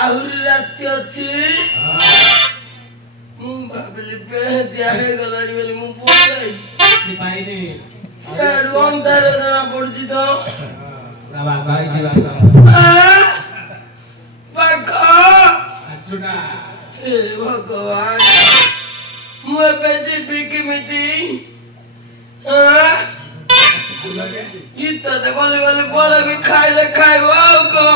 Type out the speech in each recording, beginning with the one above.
ଆହୁରି ରାତି ଅଛି। ମୁଁ ଭାବିଲି ବେହେତିଆ ହେଇଗଲାଣି ବୋଲି ମୁଁ ପଳେଇଛି ପାଇନି ଅନ୍ଧାର ଜଣା ପଡୁଛି ତ। ହେ ଭଗବାନ ମୁଁ ଏବେ ଯିବି କେମିତି? ଗୀତଟେ ବୋଲି ବୋଲି ପଳେଇବି ଖାଇଲେ ଖାଇବ ଆଉ କଣ?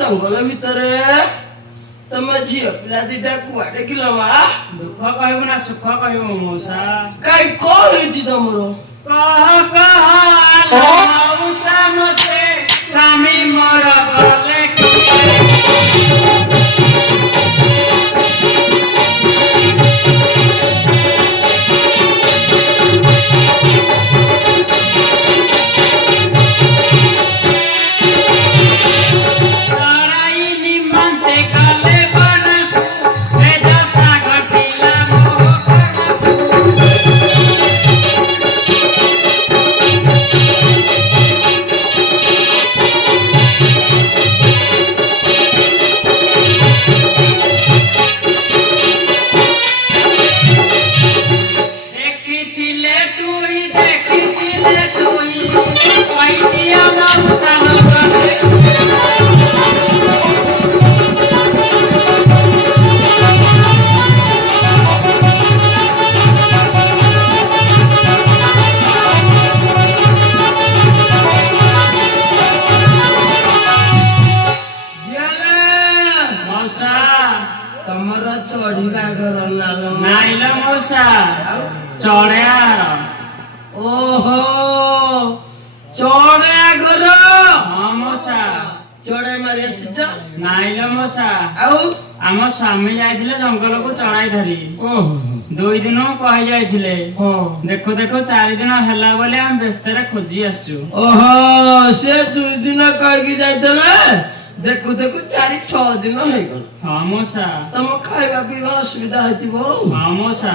ଜଙ୍ଗଲ ଭିତରେ ତମେ ଝିଅ ପିଲା ଦିଟା କୁଆଡେ କିଲ ମା? ଦୁଃଖ କହିବୁ ନା ସୁଖ କହିବୁ ମଉସା? କାଇଁ କଣ ହେଇଛି ତମର? ମଉସା ମତେ ସ୍ୱାମୀ ମୋର ଗଲେ ଚଢେୟାର। ଓହୋ ଚଢେୟା ଘର? ହଁ ମଉସା। ଚଢେଇ ମାରି ଆସିଛ? ନାଇଲ ମଉସା, ଆଉ ଆମ ସ୍ୱାମୀ ଯାଇଥିଲେ ଜଙ୍ଗଲକୁ ଚଢେଇ ଧରି। ଓହୋ ଦୁଇ ଦିନ କହି ଯାଇଥିଲେ ହଁ ଦେଖୁ ଦେଖୁ 4 ଦିନ ହେଲା ବୋଲି ଆମେ ବ୍ୟସ୍ତରେ ଖୋଜି ଆସିଛୁ। ଓହୋ ସେ 2 ଦିନ କହିକି ଯାଇଥିଲେ ଦେଖୁ ଦେଖୁ 4-6 ଦିନ ହେଇଗଲା। ହଁ ମଉସା। ତମ ଖାଇବା ପିଇବା ଅସୁବିଧା ହେଇଥିବ। ହଁ ମଉସା।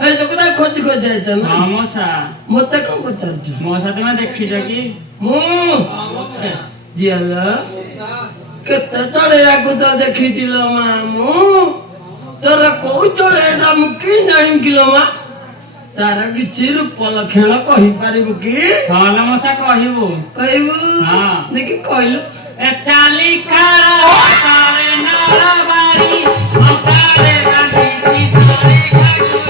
ହେଇ ଯୋଉ କଥା ଖୋଜି ଖୋଜି ଯାଇଛ ନା। ହଁ ମଉସା। ମତେ କଣ ପଚାରୁଛ? ମଉସା ତୁମେ ଦେଖିଛ କି? ମୁଁ ଜିଆଲ କେତେ ଚଢେଇବାକୁ ତ ଦେଖିଥିଲ ମା ମୁଁ ତୋର କୋଉ ଚଢେଇଟା ମୁଁ କି ଜାଣିକିଲ ମା ତାର କିଛି ରୂପ ଲକ୍ଷଣ କହିପାରିବୁ କି? ହଁ ଲୋ ମଉସା କହିବୁ। କହିବୁ ହଁ। ଦେଖି କହିଲୁ। ଏ ଚାଲି ଖାଳ ତାଳେ ନାଳ ବାରି ଅତାରେ ବାନ୍ଧିଛି ସାରେ ଘାଟରୁ।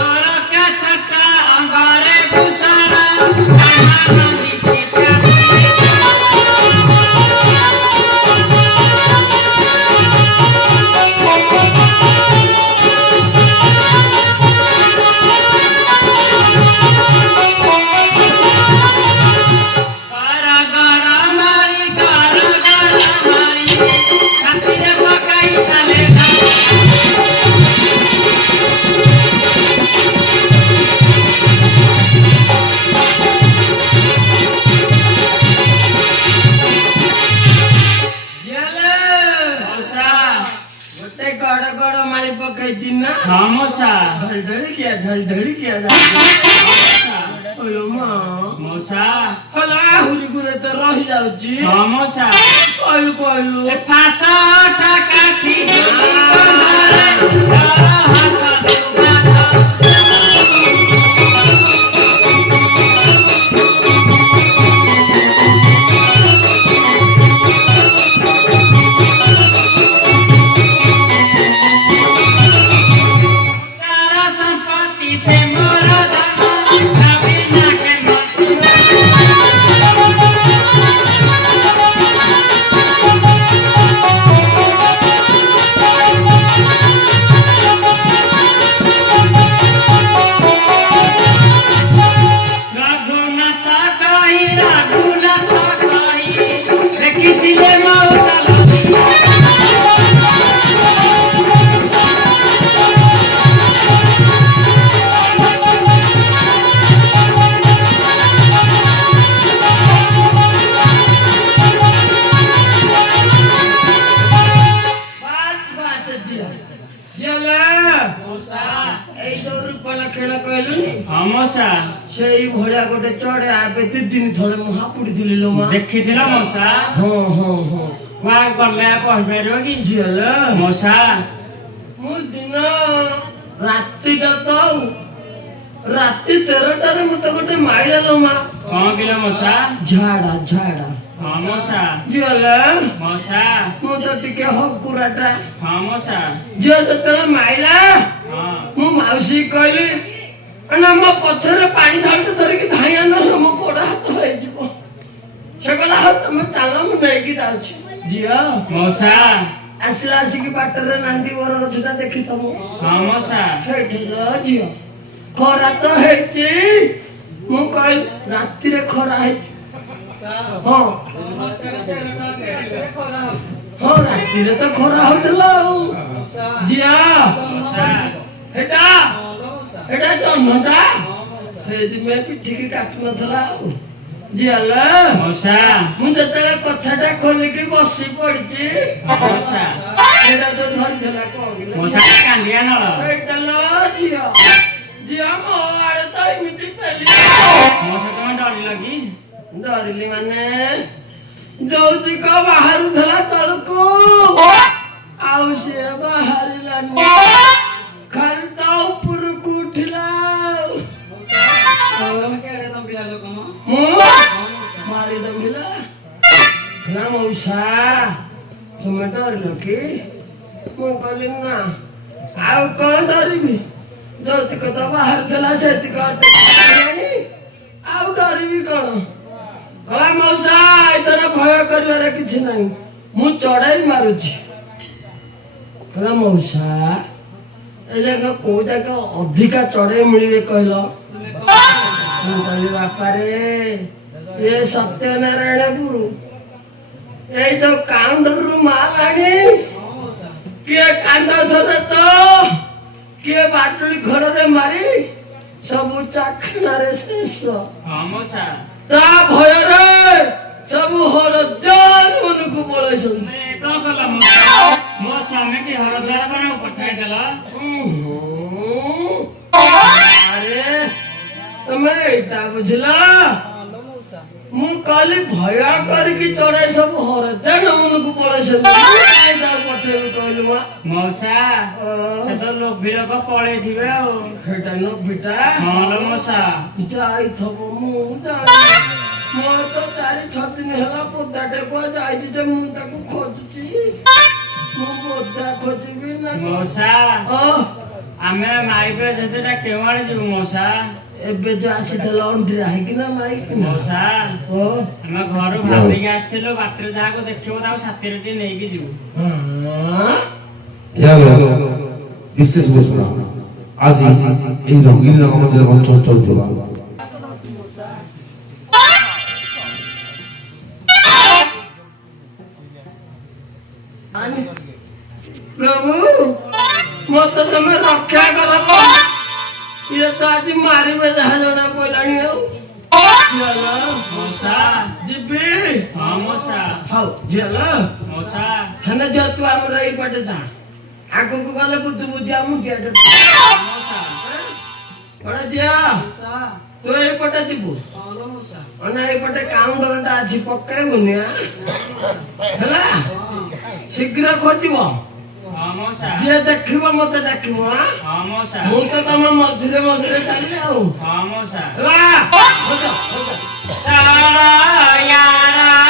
ଅଳକା ଛଟା ଅଙ୍ଗରେ ଭୂଷଣ କାହା ନଦୀ ପିଠା ଜିଆଲ ଗୋଟେ ଗଡ ଗଡ ମାଳି ପକେଇଛି ନା ଢଳ ଢଳି କିଆ ଓଲୋ ମା ହଲା ଆହୁରି ଗୁରେ ତ ରହି ଯାଉଛି। କହିଲୁ କହିଲୁ ଫାସ କାଠି ହସ ତାର ସମ୍ପତ୍ତି ସେ ମୋର ଧନ ଭାବି ନାକେ ରଘୁନାଥ କହି ଦେଖିଥିଲେ ମଉସା ଏଇ ଯୋଉ ରୂପ ଲକ୍ଷଣ କହିଲୁନି ହଁ ମଉସା ସେଇ ଭଳିଆ ଗୋଟେ ଚଢେ ଏବେ 2 ଦିନ ଥରେ ମୁଁ ହାପୁଡିଥିଲି ଲୋ ମା। ଦେଖିଥିଲ ମଉସା ହଁ ହଁ ହଁ କୁଆ ଗଲେ କହିପାରିବ କି ଜିଆଲ ମଉସା ମୁଁ ଦିନ ରାତିଟା ତ ରାତି 13ଟାରେ ମତେ ଗୋଟେ ମାଇଲା ଲୋ ମା। କଣ କିଲୋ ମଉସା ଝାଡା ଝାଡା ହଁ ମଉସା ଜିଆଲ ମଉସା ମୁଁ ତ ଟିକେ ହକୁରାଟା ହଁ ମଉସା ଝିଅ ଯେତେବେଳେ ମାଇଲା ହଁ ମୁଁ ମାଉସୀ କହିଲି ନା ମୋ ପଛରେ ପାଣି ଢାଳଟେ ଧରିକି ଧାଇଁ ଆଣିଲ ମୋ ଗୋଡ ହାତ ହେଇଯିବ। ସେ କହିଲା ହଉ ତମେ ଚାଲ ମୁଁ ନେଇକି ଯାଉଛି। ଝିଅ ମଉସା ଆସିଲା ଆସିକି ବାଟରେ ନାଣ୍ଡି ବର ଗଛଟା ଦେଖି ତମ ହଁ ମଉସା ସେଇଠି ଝିଅ ଖରା ତ ହେଇଛି। ମୁଁ କହିଲି ରାତିରେ ଖରା ହେଇଛି। ହଁ ହଁ ରାତିରେ ତ ଖରା ହଉଥିଲା ଆଉ ଝିଅ ଏଟା ଏଟା ଜହ୍ନଟା ସେଇଥିପାଇଁ ପିଠିକି କାଟୁ ନଥିଲା ଆଉ ଝିଅଲ ମଉସା ମୁଁ ଯେତେବେଳେ କଛାଟା ଖୋଲିକି ବସି ପଡିଛି ମଉସା ସେଇଟା ଯୋଉ ଧରିଥିଲା ମଉସା କାନ୍ଦିଆ ନଳ ଏଇଟା ଲ ଝିଅ ଝିଅ ମୋ ଆଡେ ତ ଏମିତି ପେଲି ମଉସା ତମେ ଡରିଲ କି ଡରିଲି ମାନେ ଯୌତିକ ବାହାରୁଥିଲା ତଳକୁ ଆଉ ସିଏ ବାହାରିଲାନି ଖାଲି ତା ଉପରକୁ ଉଠିଲା। ମୁଁ ମାରି ଦମ୍ଭିଲା ନା ମଉସା ତୁମେ ଡରିଲ କି? ମୁଁ କହିଲି ନା ଆଉ କଣ ଡରିବି ଯୌତିକ ତ ବାହାରୁଥିଲା ସେତିକ ଆଉ ଡରିବି କଣ? କହିଲା ମଉସା ଏଥର ଭୟ କରିବାର କିଛି ନାହିଁ ମୁଁ ଚଢେଇ ମାରୁଛି। କହିଲା ମଉସା ଏ ଯାକ କୋଉ ଯାକ ଅଧିକା ଚଢେଇ ମିଳିବେ କହିଲ? ମୁଁ କହିଲି ବାପାରେ ଏ ସତ୍ୟନାରାୟଣପୁର ଏଇ ଯୋଉ କାଉଣ୍ଟରରୁ ମାଲ ଆଣି କିଏ କାଣ୍ଡସରେ ତ କିଏ ବାଟୁଳି ଘରରେ ମାରି ସବୁ ଚାଖଣାରେ ଶେଷ। ହଁ ମଉସା ତା ଭୟରେ ସବୁ ହରଦ୍ୱାର ମନକୁ ପଳେଇଛନ୍ତି। କଣ କଲ ମଉସା? ମୋ ସ୍ୱାମୀ କି ହରଦ୍ୱାର କଣ ପଠାଇଦେଲ? ଆରେ ତମେ ଏଇଟା ବୁଝିଲ? ମୁଁ କହିଲି ଭୟ କରିକି ଚଢେଇ ସବୁ ହରଦ୍ୱାର ମନକୁ ପଳେଇଛନ୍ତି। ପଠେଇବି କହିଲି ମା ମଉସା ସେ ତ ଲୋଭି ଲୋକ ପଳେଇଥିବେ ଆଉ। ସେଇଟା ନବିଟା ହଁ ଲୋ ମଉସା ଯାଇଥବ ମୁଁ ଜାଣିନି। ମୋର ତ 4-6 ଦିନ ହେଲା ପଦାଟେ କୁଆ ଯାଇଛି ଯେ ମୁଁ ତାକୁ ଖୋଜୁଛି। ମୁଁ ପଦା ଖୋଜିବି ନା ମଉସା ଆମେ ମାଇପେ ଯେତେଟା କେଉଁଆଡେ ଯିବୁ ମଉସା? ଏବେ ଯୋଉ ଆସିଥିଲା ଅଣ୍ଡିରା ହେଇକି ନା ମାଇକି ମଉସା ଆମେ ଘରୁ ଭାବିକି ଆସିଥିଲୁ ବାଟରେ ଯାହାକୁ ଦେଖିବୁ ତାକୁ ସାଥିରେ ଟିକେ ନେଇକି ଯିବୁ। ବିଶେଷ ଘୋଷଣା ଆଜି এই রঙিন আমাদের মঞ্চস্থ হওয়া ପ୍ରଭୁ ମତେ ତମେ ରକ୍ଷା କର। ଇଏ ତ ଆଜି ମାରିବେ ଯାହା ଜଣା ପଇଲାଣି। ଆଉ ମଉସା ଯିବି। ହଁ ମଉସା ହଉ ଝିଅଲ ମଉସା ହେଲେ ଝିଅ ତୁ ଆମର ଏଇପଟେ ଯା। ଆଗକୁ ଗଲେ ବୁଦ୍ଧି ବୁଦ୍ଧି ଆମ ଗେଟ ମଉସା ବଡ ଝିଅ ତୁ ଏଇପଟେ ଯିବୁ। ମାନେ ଏଇପଟେ କାଉଣ୍ଟର ଟା ଅଛି ପକେଇବୁନି ହେଲା। ଶୀଘ୍ର ଖୋଜିବ। ହଁ ମଉସା ଯିଏ ଦେଖିବ ମତେ ଡାକିବ। ହଁ ମଉସା ମୁଁ ତ ତମ ମଝିରେ ମଝିରେ ଚାଲିଲି ଆଉ ହଁ ମଉସା ହେଲା। ଚଳ ୟାର